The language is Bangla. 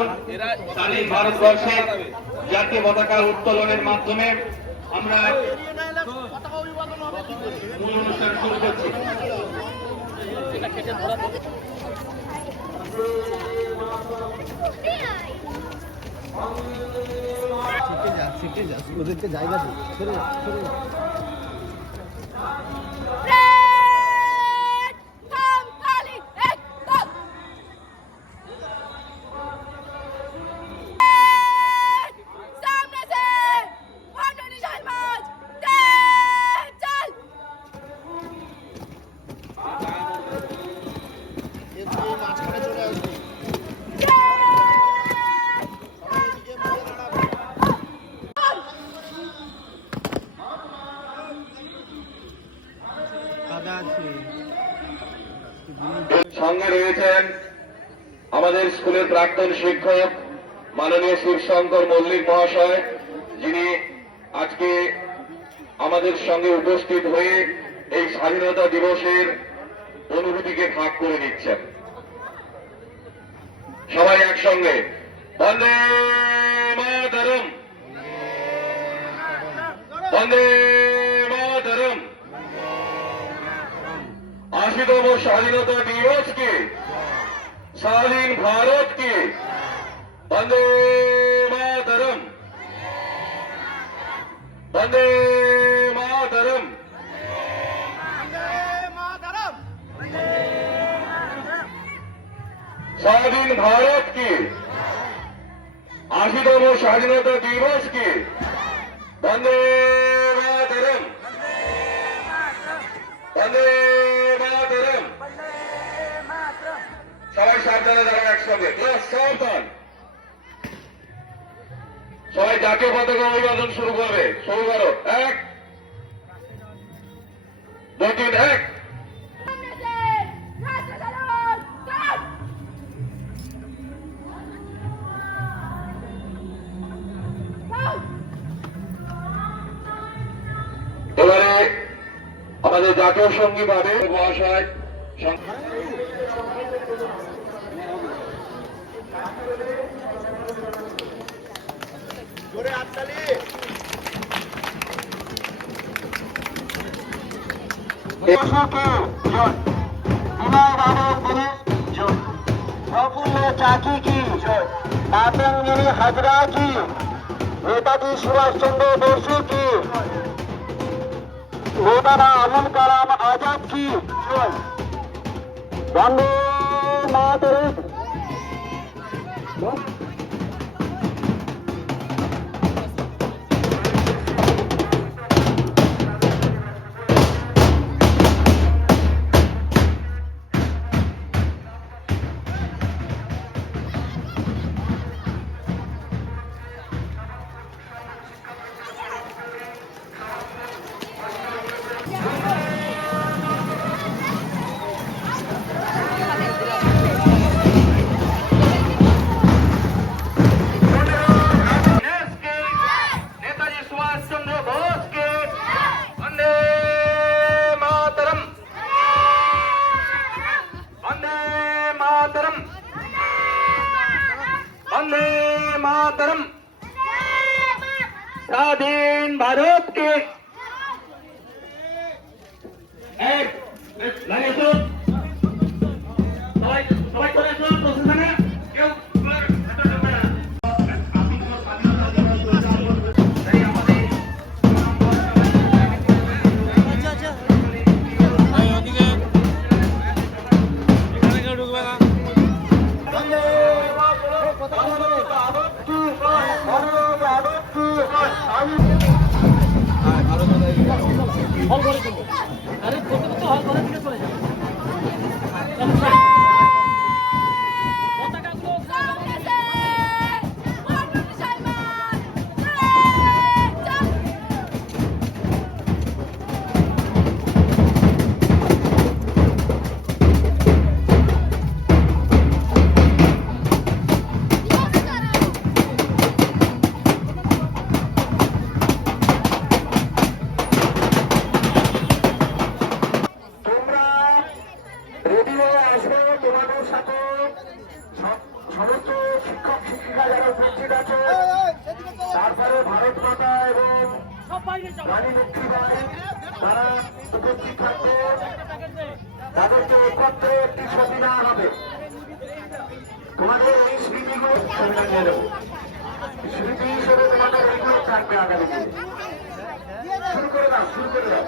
এখন স্বাধীন ভারতবর্ষের জাতীয় পতাকা উত্তোলনের মাধ্যমে আমরা মূল অনুষ্ঠান শুরু করছি। ওদেরকে জায়গা দিই, সরে যা, সরে যা। সঙ্গে রয়েছেন আমাদের স্কুলের প্রাক্তন শিক্ষক মাননীয় শিবশঙ্কর মল্লিক মহাশয়, যিনি আজকে আমাদের সঙ্গে উপস্থিত হয়ে এই স্বাধীনতা দিবসের অনুভূতিকে ভাগ করে নিচ্ছেন। সবাই একসঙ্গে বন্দে মাতরম, বন্দে মাতরম। 80তম স্বাধীনতা দিবসকে, স্বাধীন ভারতকে বন্দে মাতরম, বন্দে মাতরম। স্বাধীন ভারতকে, 80তম স্বাধীনতা দিবসকে বন্দে মাতরম, বন্দে মাতরম। সবাই সাবধানে দাঁড়ান একসঙ্গে, সাবধান। সবাই জাতীয় পতাকা অভিবাদন শুরু করবে। শুরু করো, 1 2 3 1। এবারে আমাদের জাতীয় সঙ্গী ভাবে মহাশয় প্রফুল্ল চাকি কি, মাতঙ্গিনী হাজরা কি, নেতাজি সুভাষচন্দ্র বসু কি, মৌলানা আবুল কালাম আজাদ কি, বন্দে মাতরম। वंदे मातरम। स्वाधीन भारत के রেডিও আসবে শিক্ষা যারা উপস্থিত আছে, তারপরে ভারত মাতা এবং রানী লক্ষ্মীবাই তারা উপস্থিত থাকবে, তাদেরকে একত্রে একটি ছবি দেওয়া হবে। তোমাদের এই স্মৃতিগুলো ছবিটা নিয়ে দেবো, স্মৃতি হিসেবে তোমাদের এইগুলো থাকবে আগামী দিনে। শুরু করে দাও, শুরু করে দাও।